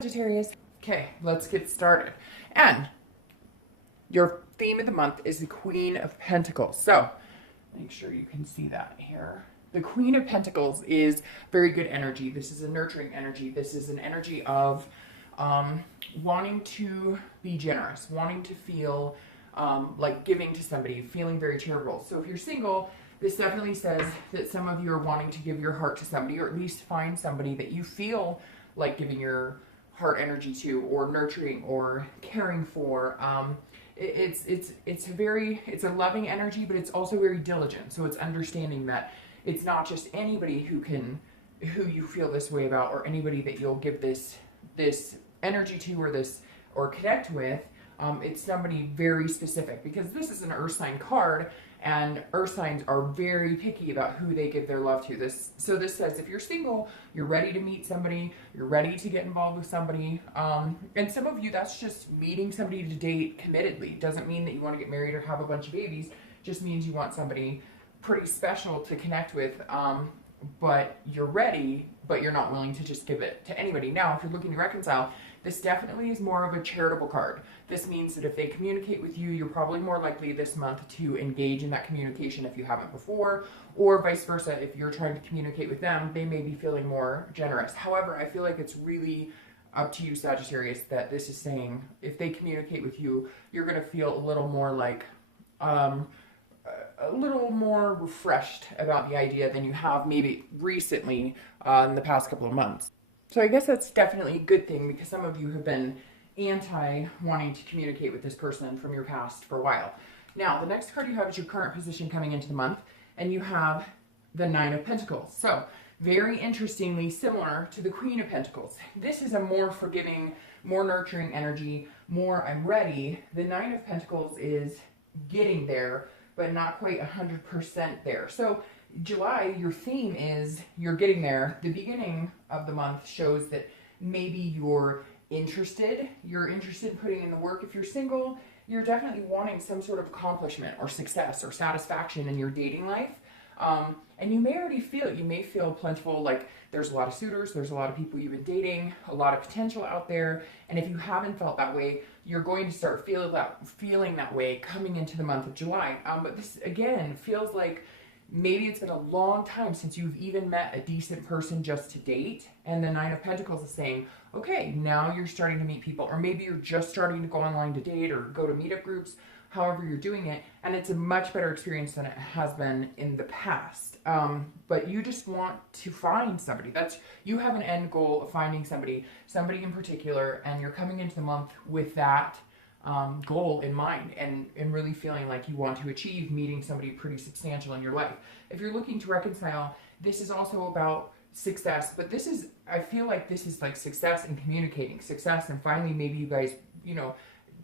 Sagittarius. Okay, let's get started. And your theme of the month is the Queen of Pentacles. So make sure you can see that here. The Queen of Pentacles is very good energy. This is a nurturing energy. This is an energy of wanting to be generous, wanting to feel like giving to somebody, feeling very charitable. So if you're single, this definitely says that some of you are wanting to give your heart to somebody, or at least find somebody that you feel like giving your heart energy to, or nurturing, or caring for. It's a loving energy, but it's also very diligent. So it's understanding that it's not just anybody who you feel this way about, or anybody that you'll give this energy to, or connect with. It's somebody very specific, because this is an earth sign card, and earth signs are very picky about who they give their love to. So this says if you're single, you're ready to meet somebody, you're ready to get involved with somebody. And some of you, that's just meeting somebody to date committedly. Doesn't mean that you want to get married or have a bunch of babies. Just means you want somebody pretty special to connect with. But you're ready, but you're not willing to just give it to anybody. Now, if you're looking to reconcile, this definitely is more of a charitable card. This means that if they communicate with you, you're probably more likely this month to engage in that communication if you haven't before, or vice versa. If you're trying to communicate with them, they may be feeling more generous. However, I feel like it's really up to you, Sagittarius, that this is saying if they communicate with you, you're going to feel a little more like a little more refreshed about the idea than you have maybe recently in the past couple of months. So I guess that's definitely a good thing, because some of you have been wanting to communicate with this person from your past for a while. Now, the next card you have is your current position coming into the month, and you have the Nine of Pentacles. So very interestingly similar to the Queen of Pentacles. This is a more forgiving, more nurturing energy, more I'm ready. The Nine of Pentacles is getting there, but not quite 100% there. So July, your theme is you're getting there. The beginning of the month shows that maybe you're interested in putting in the work. If you're single, you're definitely wanting some sort of accomplishment or success or satisfaction in your dating life. And you may feel plentiful, like there's a lot of suitors, there's a lot of people you've been dating, a lot of potential out there. And if you haven't felt that way, you're going to start feeling that way coming into the month of July. But this, again, feels like maybe it's been a long time since you've even met a decent person just to date. And the Nine of Pentacles is saying, okay, now you're starting to meet people, or maybe you're just starting to go online to date or go to meetup groups, however you're doing it. And it's a much better experience than it has been in the past. But you just want to find somebody. You have an end goal of finding somebody in particular, and you're coming into the month with that goal in mind, and really feeling like you want to achieve meeting somebody pretty substantial in your life. If you're looking to reconcile, this is also about success, but I feel like this is like success in communicating, success and finally maybe you guys,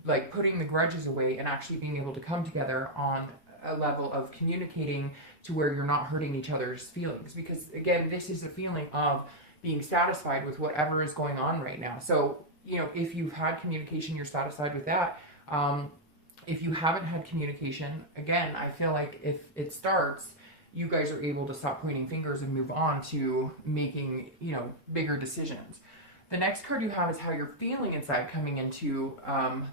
like putting the grudges away and actually being able to come together on a level of communicating to where you're not hurting each other's feelings. Because again, this is a feeling of being satisfied with whatever is going on right now. So if you've had communication, you're satisfied with that. If you haven't had communication, again, I feel like if it starts, you guys are able to stop pointing fingers and move on to making, bigger decisions. The next card you have is how you're feeling inside coming into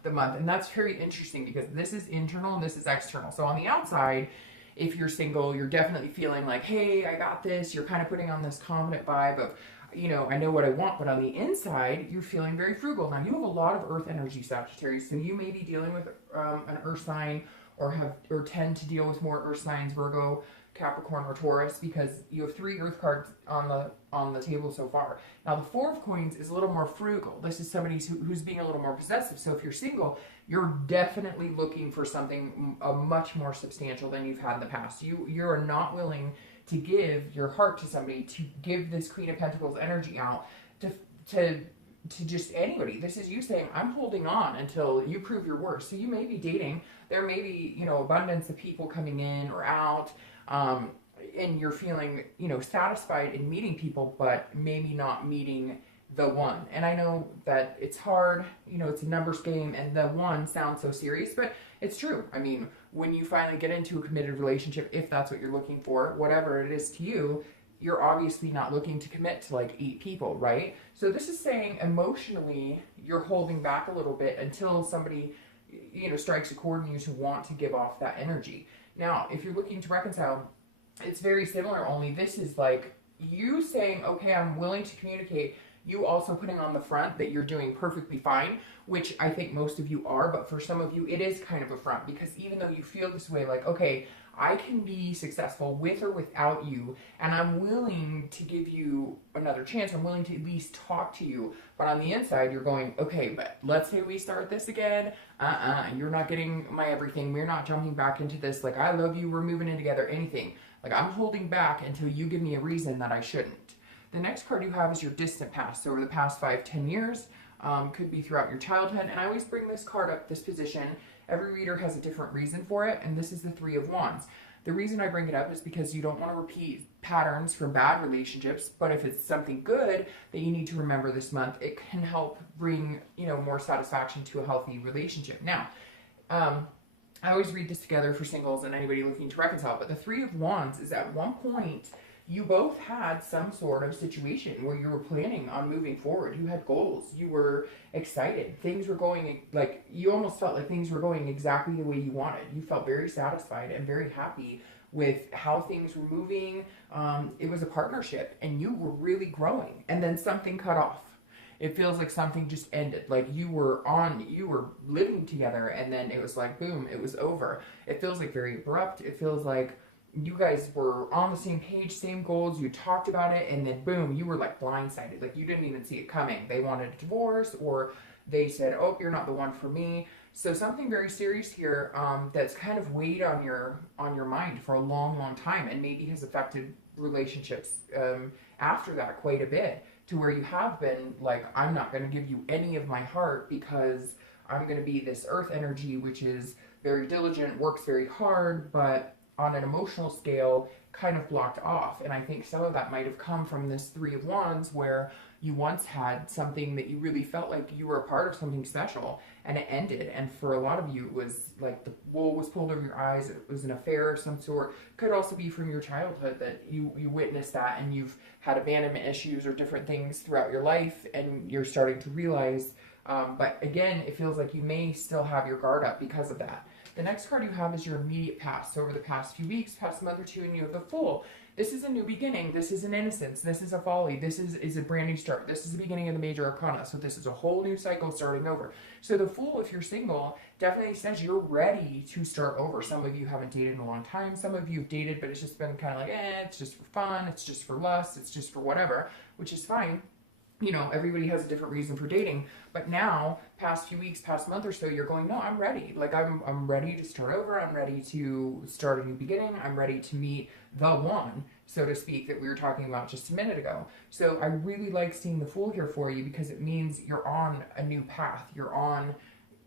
the month. And that's very interesting, because this is internal and this is external. So on the outside, if you're single, you're definitely feeling like, hey, I got this. You're kind of putting on this confident vibe of, I know what I want. But on the inside, you're feeling very frugal. Now, you have a lot of earth energy, Sagittarius. So you may be dealing with an earth sign, or tend to deal with more earth signs, Virgo, Capricorn, or Taurus, because you have 3 earth cards on the table so far. Now, the Four of Coins is a little more frugal. This is somebody who's being a little more possessive. So if you're single, you're definitely looking for something much more substantial than you've had in the past. You're not willing to give your heart to somebody, to give this Queen of Pentacles energy out to just anybody. This is you saying, I'm holding on until you prove your worth. So you may be dating. There may be, abundance of people coming in or out. And you're feeling, satisfied in meeting people, but maybe not meeting the one. And I know that it's hard, it's a numbers game, and the one sounds so serious, but it's true. I mean, when you finally get into a committed relationship, if that's what you're looking for, whatever it is to you, you're obviously not looking to commit to like 8 people, right? So this is saying emotionally you're holding back a little bit until somebody, you know, strikes a chord in you to want to give off that energy. Now, if you're looking to reconcile, it's very similar, only this is like you saying, okay, I'm willing to communicate, you also putting on the front that you're doing perfectly fine, which I think most of you are, but for some of you, it is kind of a front, because even though you feel this way, like, okay, I can be successful with or without you, and I'm willing to give you another chance, I'm willing to at least talk to you, but on the inside, you're going, okay, but let's say we start this again, you're not getting my everything, we're not jumping back into this, like, I love you, we're moving in together, anything. Like, I'm holding back until you give me a reason that I shouldn't. The next card you have is your distant past. So over the past 5-10 years, could be throughout your childhood. And I always bring this card up, this position. Every reader has a different reason for it, and this is the Three of Wands. The reason I bring it up is because you don't want to repeat patterns from bad relationships, but if it's something good that you need to remember this month, it can help bring, you know, more satisfaction to a healthy relationship. Now, I always read this together for singles and anybody looking to reconcile, but the Three of Wands is at one point you both had some sort of situation where you were planning on moving forward. You had goals. You were excited. Things were going, like, you almost felt like things were going exactly the way you wanted. You felt very satisfied and very happy with how things were moving. It was a partnership and you were really growing. And then something cut off. It feels like something just ended. Like you were living together and then it was like, boom, it was over. It feels like very abrupt. It feels like you guys were on the same page, same goals, you talked about it, and then boom, you were like blindsided. Like you didn't even see it coming. They wanted a divorce, or they said, oh, you're not the one for me. So something very serious here that's kind of weighed on your mind for a long, long time, and maybe has affected relationships after that quite a bit, to where you have been like, I'm not going to give you any of my heart because I'm going to be this earth energy, which is very diligent, works very hard, but on an emotional scale, kind of blocked off. And I think some of that might have come from this Three of Wands, where you once had something that you really felt like you were a part of something special, and it ended. And for a lot of you, it was like the wool was pulled over your eyes. It was an affair of some sort. Could also be from your childhood that you witnessed that, and you've had abandonment issues or different things throughout your life, and you're starting to realize. But again, it feels like you may still have your guard up because of that. The next card you have is your immediate past. So over the past few weeks, past month or two, and you have the Fool. This is a new beginning. This is an innocence. This is a folly. This is a brand new start. This is the beginning of the major arcana. So this is a whole new cycle starting over. So the Fool, if you're single, definitely says you're ready to start over. Some of you haven't dated in a long time. Some of you have dated, but it's just been kind of like, it's just for fun. It's just for lust. It's just for whatever, which is fine. You know, everybody has a different reason for dating, but now, past few weeks, past month or so, you're going, no, I'm ready. Like, I'm ready to start over. I'm ready to start a new beginning. I'm ready to meet the one, so to speak, that we were talking about just a minute ago. So I really like seeing the Fool here for you, because it means you're on a new path. You're on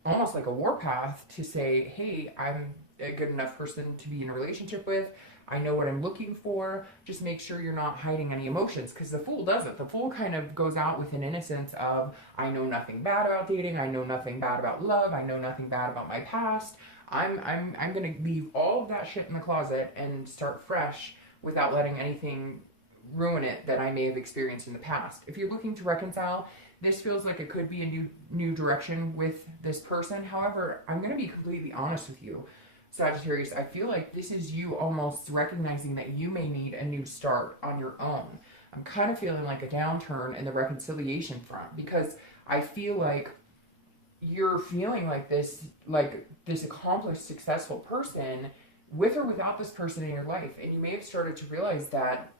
almost like a warpath to say, hey, I'm a good enough person to be in a relationship with. I know what I'm looking for. Just make sure you're not hiding any emotions, because the Fool doesn't. The Fool kind of goes out with an innocence of, I know nothing bad about dating. I know nothing bad about love. I know nothing bad about my past. I'm going to leave all of that shit in the closet and start fresh without letting anything ruin it that I may have experienced in the past. If you're looking to reconcile, this feels like it could be a new direction with this person. However, I'm going to be completely honest with you, Sagittarius. I feel like this is you almost recognizing that you may need a new start on your own. I'm kind of feeling like a downturn in the reconciliation front, because I feel like you're feeling like this accomplished, successful person with or without this person in your life. And you may have started to realize that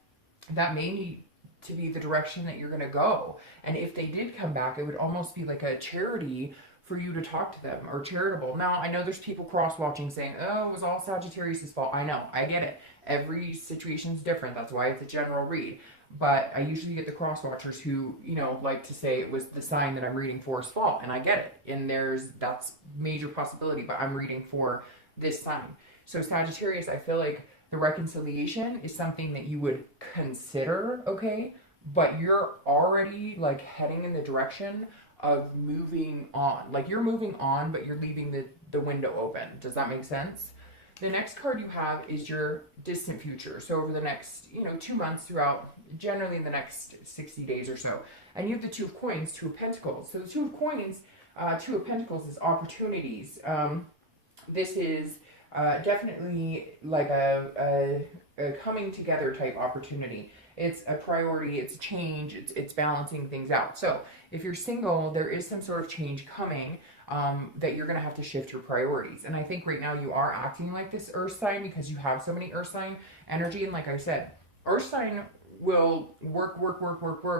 that may need to be the direction that you're going to go. And if they did come back, it would almost be like a charity for you to talk to them, or charitable. Now, I know there's people cross-watching saying, oh, it was all Sagittarius' fault. I know, I get it. Every situation's different. That's why it's a general read. But I usually get the cross-watchers who, you know, like to say it was the sign that I'm reading for's fault, and I get it. And that's major possibility, but I'm reading for this sign. So Sagittarius, I feel like the reconciliation is something that you would consider, okay? But you're already like heading in the direction of moving on. Like, you're moving on, but you're leaving the window open. Does that make sense? The next card you have is your distant future. So over the next, 2 months throughout generally in the next 60 days or so. And you have the Two of Coins, Two of Pentacles. So the Two of Coins, Two of Pentacles is opportunities. This is definitely like a coming together type opportunity. It's a priority, it's change, it's balancing things out. So if you're single, there is some sort of change coming that you're going to have to shift your priorities. And I think right now you are acting like this earth sign because you have so many earth sign energy. And like I said, earth sign will work,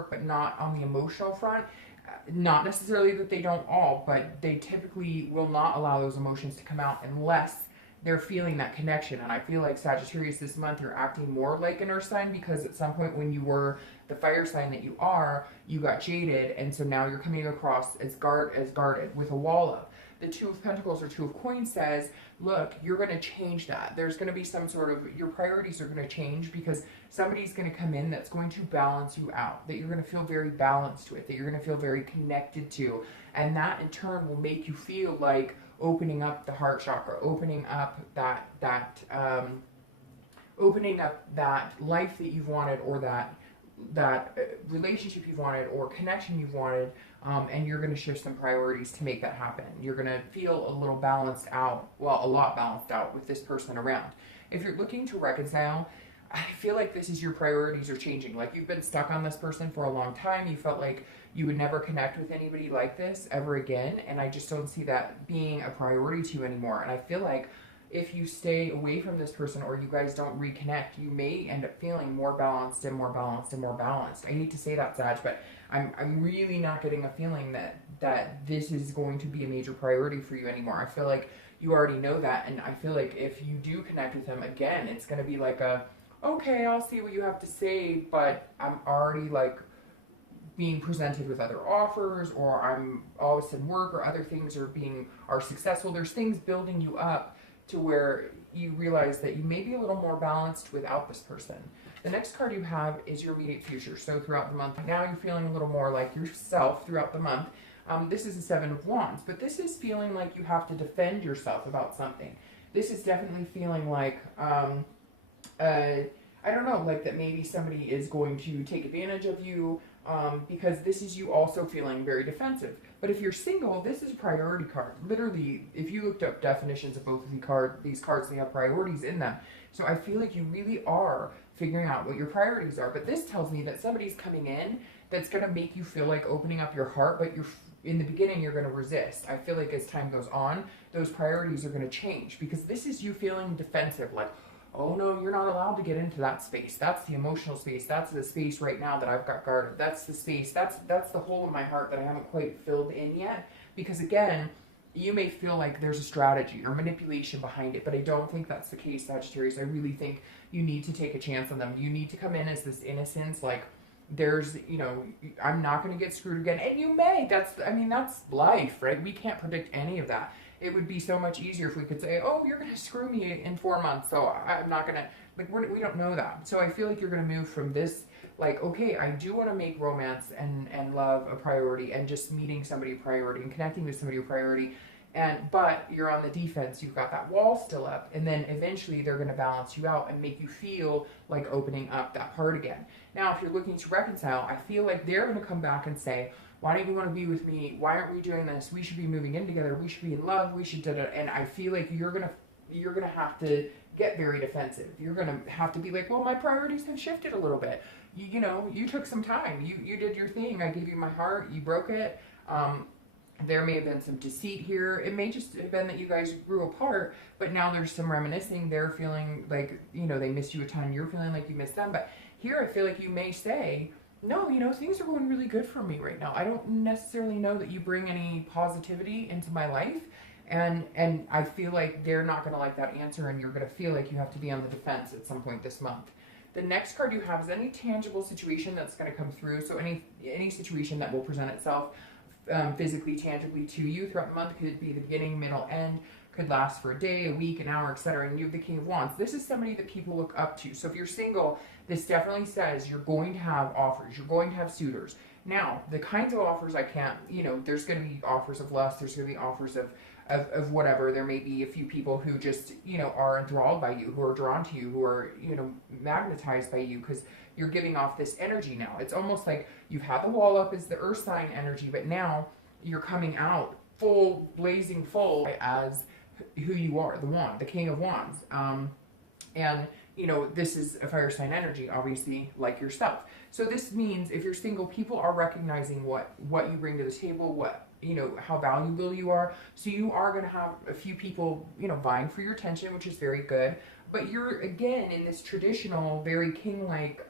but not on the emotional front. Not necessarily that they don't all, but they typically will not allow those emotions to come out unless they're feeling that connection. And I feel like Sagittarius this month, you're acting more like an earth sign because at some point when you were the fire sign that you are, you got jaded. And so now you're coming across as guarded with a wall up. The Two of Pentacles or Two of Coins says, look, you're going to change that. There's going to be some sort of, your priorities are going to change because somebody's going to come in that's going to balance you out, that you're going to feel very balanced with, that you're going to feel very connected to. And that in turn will make you feel like opening up the heart chakra, opening up that life that you've wanted, or that relationship you've wanted, or connection you've wanted, and you're going to shift some priorities to make that happen. You're going to feel a little balanced out, well, a lot balanced out with this person around. If you're looking to reconcile, I feel like this is your priorities are changing. Like you've been stuck on this person for a long time. You felt like you would never connect with anybody like this ever again. And I just don't see that being a priority to you anymore. And I feel like if you stay away from this person or you guys don't reconnect, you may end up feeling more balanced and more balanced and more balanced. I hate to say that, Sag, but I'm really not getting a feeling that this is going to be a major priority for you anymore. I feel like you already know that. And I feel like if you do connect with him again, it's going to be like okay, I'll see what you have to say, but I'm already like being presented with other offers, or I'm all of a sudden work or other things are successful. There's things building you up to where you realize that you may be a little more balanced without this person. The next card you have is your immediate future. So throughout the month, now you're feeling a little more like yourself throughout the month. This is the Seven of Wands, but this is feeling like you have to defend yourself about something. This is definitely feeling like, I don't know, like that maybe somebody is going to take advantage of you, because this is you also feeling very defensive. But if you're single, this is a priority card. Literally, if you looked up definitions of both of these cards, they have priorities in them. So I feel like you really are figuring out what your priorities are. But this tells me that somebody's coming in that's going to make you feel like opening up your heart, but in the beginning, you're going to resist. I feel like as time goes on, those priorities are going to change because this is you feeling defensive, like, oh no, you're not allowed to get into that space. That's the emotional space. That's the space right now that I've got guarded. That's the space. That's the hole in my heart that I haven't quite filled in yet. Because again, you may feel like there's a strategy or manipulation behind it, but I don't think that's the case, Sagittarius. I really think you need to take a chance on them. You need to come in as this innocence, like there's, I'm not going to get screwed again. And you may. That's life, right? We can't predict any of that. It would be so much easier if we could say, oh, you're going to screw me in 4 months, so I'm not going to, like, we don't know that. So I feel like you're going to move from this, like, okay, I do want to make romance and love a priority, and just meeting somebody a priority, and connecting with somebody a priority, but you're on the defense, you've got that wall still up, and then eventually they're going to balance you out and make you feel like opening up that heart again. Now, if you're looking to reconcile, I feel like they're going to come back and say, why don't you want to be with me? Why aren't we doing this? We should be moving in together. We should be in love. We should da-da. And I feel like you're gonna have to get very defensive. You're gonna have to be like, well, my priorities have shifted a little bit. You took some time. You did your thing. I gave you my heart. You broke it. There may have been some deceit here. It may just have been that you guys grew apart, but now there's some reminiscing. They're feeling like, they miss you a ton. You're feeling like you miss them. But here I feel like you may say, no, things are going really good for me right now. I don't necessarily know that you bring any positivity into my life. And I feel like they're not going to like that answer, and you're going to feel like you have to be on the defense at some point this month. The next card you have is any tangible situation that's going to come through. So any situation that will present itself physically, tangibly to you throughout the month. Could be the beginning, middle, end. Could last for a day, a week, an hour, etc. And you have the King of Wands. This is somebody that people look up to. So if you're single, this definitely says you're going to have offers. You're going to have suitors. Now, the kinds of offers I can't, there's going to be offers of lust. There's going to be offers of whatever. There may be a few people who just, are enthralled by you, who are drawn to you, who are, magnetized by you because you're giving off this energy now. It's almost like you've had the wall up as the earth sign energy, but now you're coming out full, blazing full as who you are, the wand, the king of wands. And you know, this is a fire sign energy, obviously, like yourself. So this means if you're single, people are recognizing what you bring to the table, what, you know, how valuable you are. So you are going to have a few people, you know, vying for your attention, which is very good. But you're, again, in this traditional, very king-like,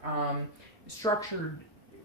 structured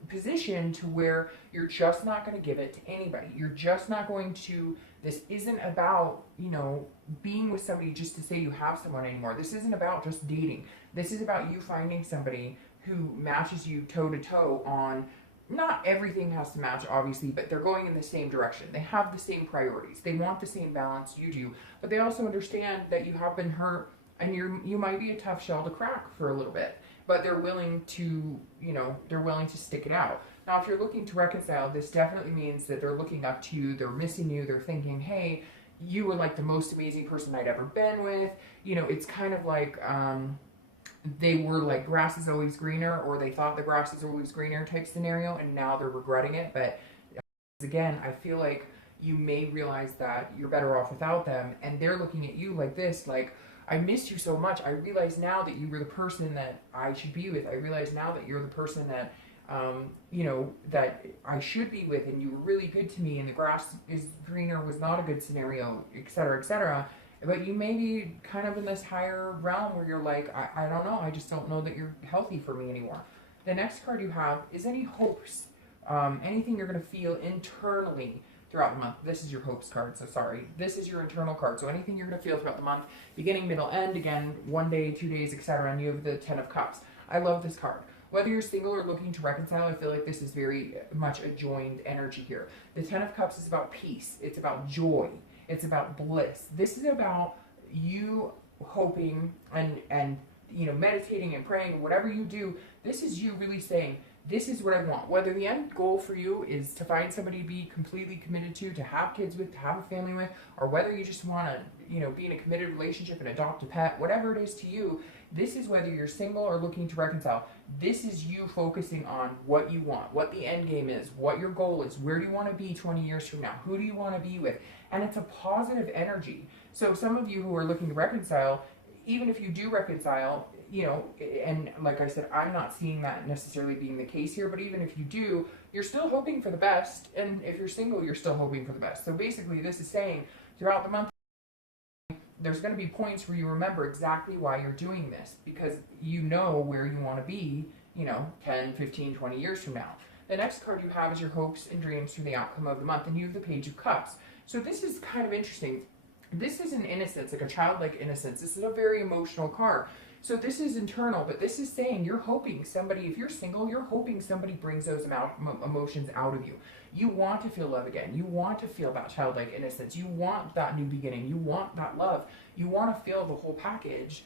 position to where you're just not going to give it to anybody. You're just not going to, this isn't about, you know, being with somebody just to say you have someone anymore. This isn't about just dating. This is about you finding somebody who matches you toe to toe on, not everything has to match, obviously, but they're going in the same direction. They have the same priorities. They want the same balance you do, but they also understand that you have been hurt and you might be a tough shell to crack for a little bit, but they're willing to, you know, they're willing to stick it out. Now, if you're looking to reconcile, this definitely means that they're looking up to you, they're missing you, they're thinking, hey, you were like the most amazing person I'd ever been with. You know, it's kind of like, they were like grass is always greener, or they thought the grass is always greener type scenario, and now they're regretting it. But again, I feel like you may realize that you're better off without them, and they're looking at you like this, like, I missed you so much. I realize now that you were the person that I should be with. I realize now that you're the person that, you know, that I should be with, and you were really good to me, and the grass is greener was not a good scenario, etc., etc. But you may be kind of in this higher realm where you're like, I don't know, I just don't know that you're healthy for me anymore. The next card you have is any hopes, anything you're going to feel internally throughout the month. This is your hopes card, so sorry. This is your internal card, so anything you're going to feel throughout the month, beginning, middle, end, again, 1 day, 2 days, etc., and you have the 10 of Cups. I love this card. Whether you're single or looking to reconcile, I feel like this is very much a joined energy here. The 10 of Cups is about peace. It's about joy. It's about bliss. This is about you hoping and you know, meditating and praying, whatever you do, this is you really saying, this is what I want. Whether the end goal for you is to find somebody to be completely committed to have kids with, to have a family with, or whether you just want to, you know, be in a committed relationship and adopt a pet, whatever it is to you, this is whether you're single or looking to reconcile. This is you focusing on what you want, what the end game is, what your goal is, where do you want to be 20 years from now, who do you want to be with, and it's a positive energy. So some of you who are looking to reconcile, even if you do reconcile, you know, and like I said, I'm not seeing that necessarily being the case here, but even if you do, you're still hoping for the best, and if you're single, you're still hoping for the best. So basically, this is saying throughout the month, there's going to be points where you remember exactly why you're doing this, because you know where you want to be, you know, 10, 15, 20 years from now. The next card you have is your hopes and dreams for the outcome of the month, and you have the Page of Cups. So this is kind of interesting. This is an innocence, like a childlike innocence. This is a very emotional card. So this is internal, but this is saying you're hoping somebody, if you're single, you're hoping somebody brings those emotions out of you. You want to feel love again. You want to feel that childlike innocence. You want that new beginning. You want that love. You want to feel the whole package.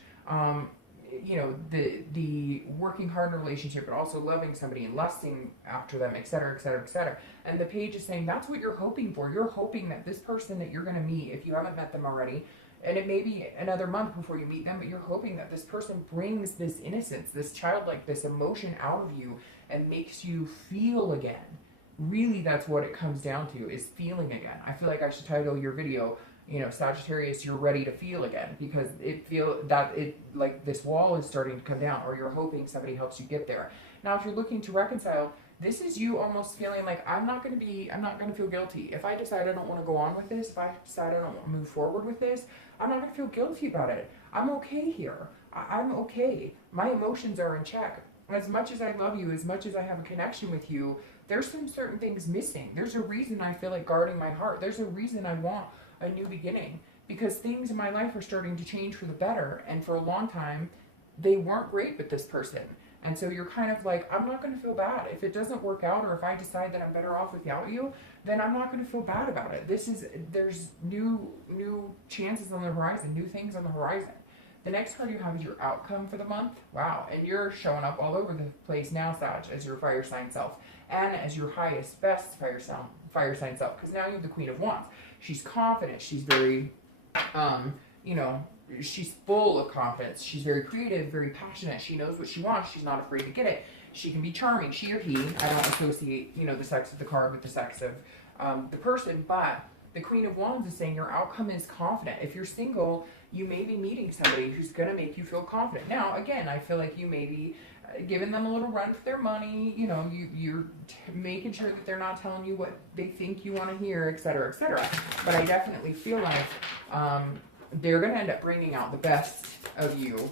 You know, the working hard in a relationship, but also loving somebody and lusting after them, etc., etc., etc. And the page is saying that's what you're hoping for. You're hoping that this person that you're going to meet, if you haven't met them already, and it may be another month before you meet them, but you're hoping that this person brings this innocence, this childlike, this emotion out of you and makes you feel again. Really, that's what it comes down to, is feeling again. I feel like I should title your video, you know, Sagittarius, you're ready to feel again, because like this wall is starting to come down, or you're hoping somebody helps you get there. Now, if you're looking to reconcile, this is you almost feeling like, I'm not going to feel guilty. If I decide I don't want to go on with this, if I decide I don't want to move forward with this, I'm not going to feel guilty about it. I'm okay here. I'm okay. My emotions are in check. As much as I love you, as much as I have a connection with you, there's some certain things missing. There's a reason I feel like guarding my heart. There's a reason I want a new beginning, because things in my life are starting to change for the better. And for a long time, they weren't great with this person. And so you're kind of like, I'm not going to feel bad. If it doesn't work out, or if I decide that I'm better off without you, then I'm not going to feel bad about it. There's new chances on the horizon, new things on the horizon. The next card you have is your outcome for the month. Wow. And you're showing up all over the place now, Sag, as your fire sign self, and as your highest, best fire sign self, because now you have the Queen of Wands. She's confident. She's very, you know, she's full of confidence. She's very creative, very passionate. She knows what she wants. She's not afraid to get it. She can be charming, she or he. I don't associate, the sex of the card with the sex of the person, but the Queen of Wands is saying your outcome is confident. If you're single, you may be meeting somebody who's going to make you feel confident. Now, again, I feel like you may be giving them a little run for their money. You're making sure that they're not telling you what they think you want to hear, et cetera, et cetera. But I definitely feel like they're going to end up bringing out the best of you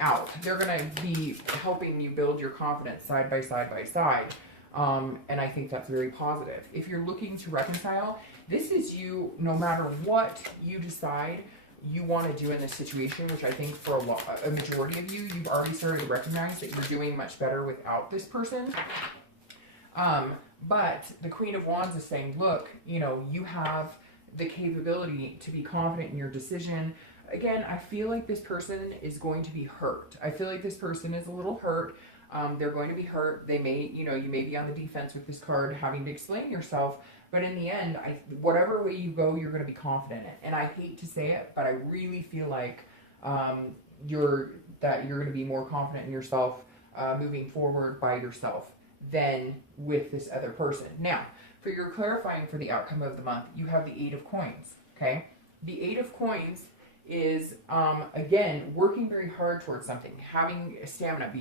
out. They're going to be helping you build your confidence side by side by side. And I think that's very positive. If you're looking to reconcile, this is you, no matter what you decide you want to do in this situation, which I think for a majority of you, you've already started to recognize that you're doing much better without this person. But the Queen of Wands is saying, look, you have the capability to be confident in your decision. Again, I feel like this person is going to be hurt. I feel like this person is a little hurt. They're going to be hurt. They may, you may be on the defense with this card, having to explain yourself. But in the end, whatever way you go, you're going to be confident in it. And I hate to say it, but I really feel like you're going to be more confident in yourself moving forward by yourself than with this other person. Now, for your clarifying for the outcome of the month, you have the Eight of Coins. Okay, the Eight of Coins is again working very hard towards something, having stamina,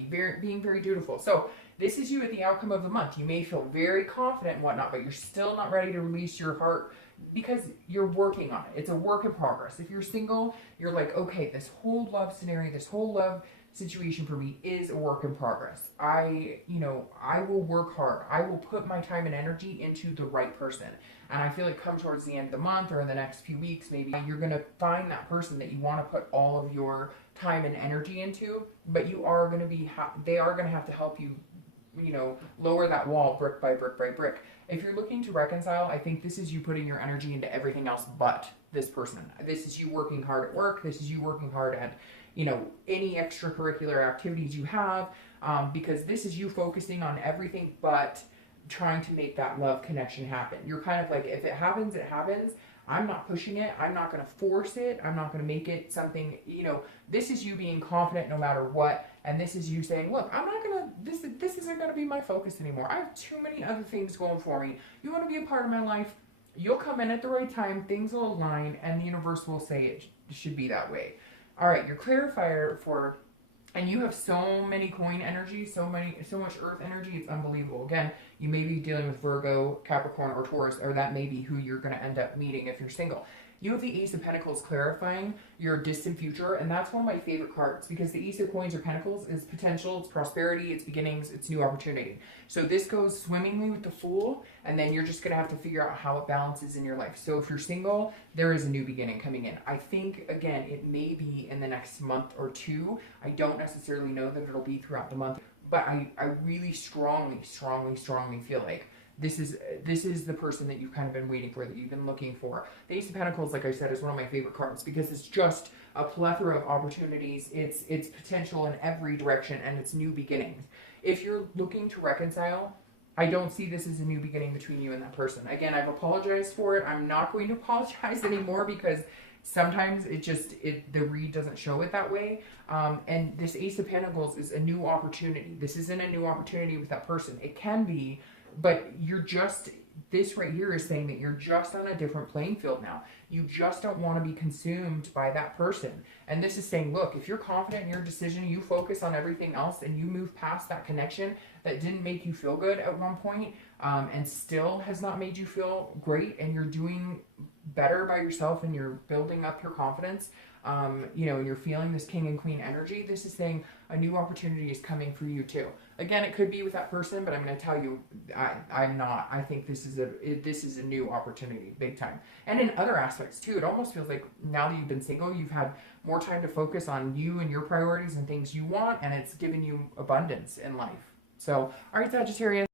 being very dutiful. So this is you at the outcome of the month. You may feel very confident and whatnot, but you're still not ready to release your heart because you're working on it. It's a work in progress. If you're single, you're like, okay, this whole love scenario, this whole love situation for me is a work in progress. I will work hard. I will put my time and energy into the right person. And I feel like come towards the end of the month or in the next few weeks, maybe you're going to find that person that you want to put all of your time and energy into, but you are going to be, they are going to have to help you, lower that wall brick by brick by brick. If you're looking to reconcile, I think this is you putting your energy into everything else but this person. This is you working hard at work. This is you working hard at, any extracurricular activities you have, because this is you focusing on everything but trying to make that love connection happen. You're kind of like, if it happens, it happens. I'm not pushing it. I'm not going to force it. I'm not going to make it something, this is you being confident no matter what. And this is you saying, look, I'm not going to, this isn't going to be my focus anymore. I have too many other things going for me. You want to be a part of my life? You'll come in at the right time. Things will align and the universe will say it should be that way. All right. Your clarifier for, and you have so many coin energy, so much earth energy. It's unbelievable. Again, you may be dealing with Virgo, Capricorn, or Taurus, or that may be who you're going to end up meeting if you're single. You have the Ace of Pentacles clarifying your distant future, and that's one of my favorite cards because the Ace of Coins or Pentacles is potential, it's prosperity, it's beginnings, it's new opportunity. So this goes swimmingly with the Fool, and then you're just going to have to figure out how it balances in your life. So if you're single, there is a new beginning coming in. I think, again, it may be in the next month or two. I don't necessarily know that it'll be throughout the month, but I really strongly feel like this is the person that you've kind of been waiting for, that you've been looking for. The Ace of Pentacles, like I said, is one of my favorite cards because it's just a plethora of opportunities. It's potential in every direction, and it's new beginnings. If you're looking to reconcile, I don't see this as a new beginning between you and that person. Again, I've apologized for it. I'm not going to apologize anymore because sometimes the read doesn't show it that way. And this Ace of Pentacles is a new opportunity. This isn't a new opportunity with that person. It can be, but this right here is saying that you're just on a different playing field now. You just don't want to be consumed by that person. And this is saying, look, if you're confident in your decision, you focus on everything else and you move past that connection that didn't make you feel good at one point, and still has not made you feel great, and you're doing better by yourself and you're building up your confidence, and you're feeling this King and Queen energy. This is saying a new opportunity is coming for you too. Again, it could be with that person, but I'm going to tell you, I'm not. I think this is a new opportunity, big time. And in other aspects too, it almost feels like now that you've been single, you've had more time to focus on you and your priorities and things you want, and it's given you abundance in life. So, all right, Sagittarius.